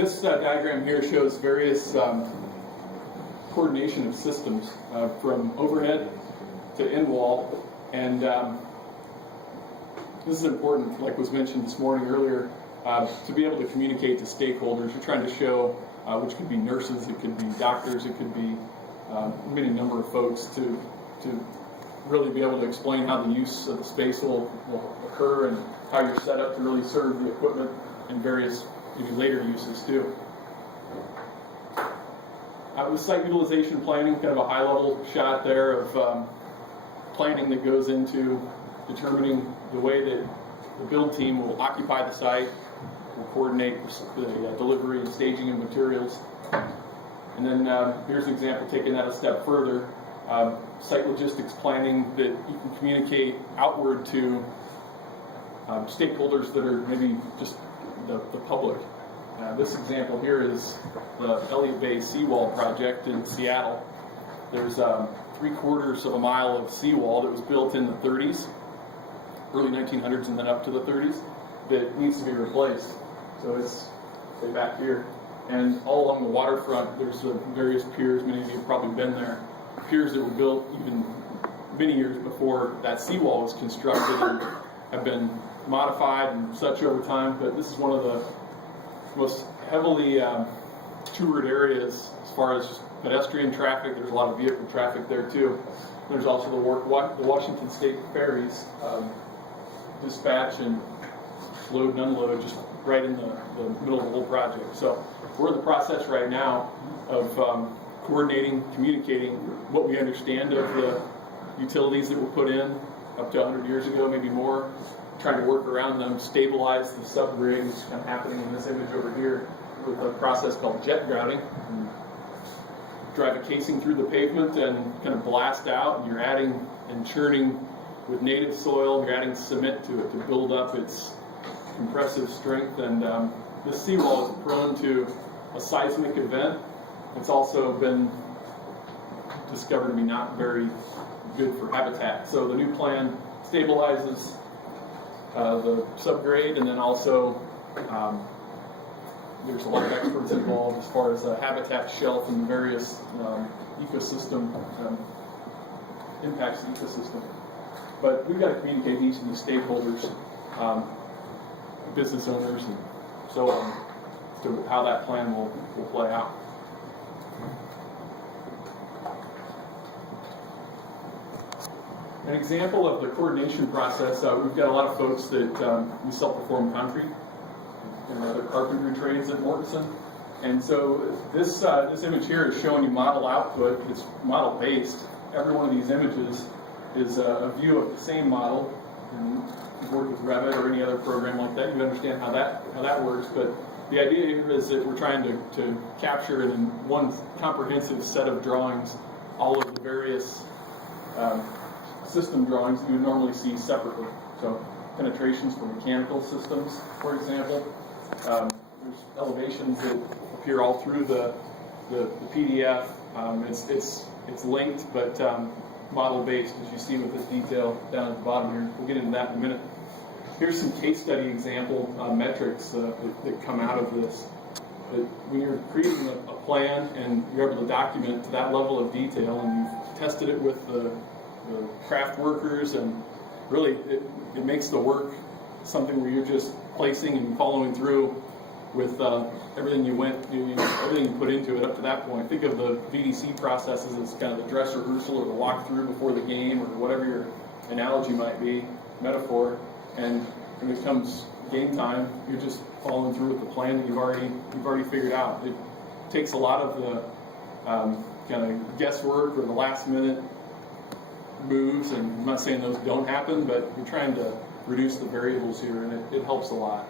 This diagram here shows various coordination of systems from overhead to end wall, and this is important, like was mentioned this morning earlier, to be able to communicate to stakeholders. You're trying to show, which could be nurses, it could be doctors, it could be many number of folks, to really be able to explain how the use of the space will occur and how you're set up to really serve the equipment and various maybe later uses too. With site utilization planning, kind of a high-level shot there of planning that goes into determining the way that the build team will occupy the site, will coordinate the delivery and staging of materials. And then here's an example taking that a step further. Site logistics planning that you can communicate outward to stakeholders that are maybe just the public. This example here is the Elliott Bay seawall project in Seattle. There's 3/4 of a mile of seawall that was built in the 30s, early 1900s, and then up to the 30s, that needs to be replaced. So it's, say, back here. And all along the waterfront, there's various piers. Many of you have probably been there. Piers that were built even many years before that seawall was constructed and have been modified and such over time. But this is one of the most heavily toured areas as far as just pedestrian traffic. There's a lot of vehicle traffic there too. There's also the Washington State ferries dispatch and load and unload just right in the middle of the whole project. So we're in the process right now of coordinating, communicating what we understand of the utilities that were put in up to 100 years ago, maybe more, trying to work around them, stabilize the subgrade, which is kind of happening in this image over here with a process called jet grouting. Drive a casing through the pavement and kind of blast out, and you're adding and churning with native soil, you're adding cement to it to build up its compressive strength. And this seawall is prone to a seismic event. It's also been discovered to be not very good for habitat. So the new plan stabilizes the subgrade, and then also there's a lot of experts involved as far as habitat shelf and various ecosystem impacts the ecosystem. But we've got to communicate to each of these stakeholders, business owners, and so on, to how that plan will play out. An example of the coordination process, we've got a lot of folks that we self-perform concrete and other carpentry trades at Mortenson. And so this image here is showing you model output. It's model based. Every one of these images is a view of the same model. And you've worked with Revit or any other program like that, you understand how that works. But the idea here is that we're trying to capture in one comprehensive set of drawings all of the various system drawings you would normally see separately. So penetrations for mechanical systems, for example. There's elevations that appear all through the PDF. It's linked, but model-based, as you see with this detail down at the bottom here. We'll get into that in a minute. Here's some case study example metrics that come out of this. But when you're creating a plan and you're able to document to that level of detail, and you've tested it with the craft workers, and really it makes the work something where you're just placing and following through with everything everything you put into it up to that point. Think of the VDC processes as kind of the dress rehearsal or the walkthrough before the game, or whatever your analogy might be, metaphor. And when it comes game time, you're just following through with the plan that you've already figured out. It takes a lot of the kind of guesswork or the last minute moves, and I'm not saying those don't happen, but you're trying to reduce the variables here, and it helps a lot.